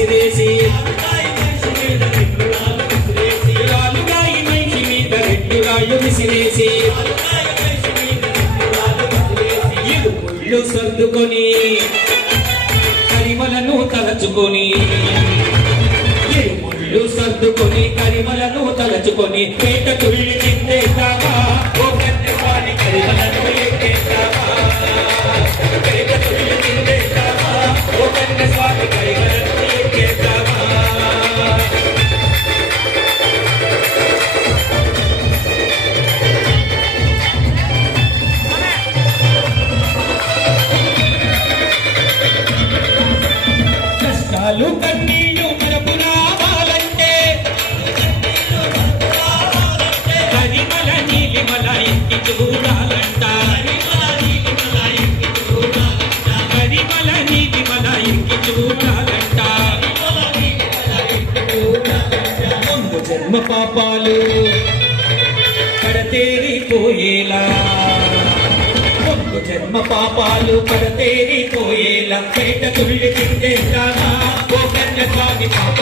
విసిరేసి సర్దుకొని కరిమలను తలచుకొని ఇళ్ళు సర్దుకొని కరిమలను తలచుకొని పేట తుళ్ళి తిందేతావా కష్టాలు కన్నీళ్ళు మనకు రావాలంటే. కరిమల నీలిమల ఎక్కి చూడాలంట. కరిమల నీలిమల ఎక్కి చూడాలంట. ముందు జన్మ పాపాలు కడతేరిపోయేలా. జన్మ పాపాలు కడతేరిపోయేలా పేట తుళ్ళి తింటేస్తావా ఓ కన్య స్వామి పాప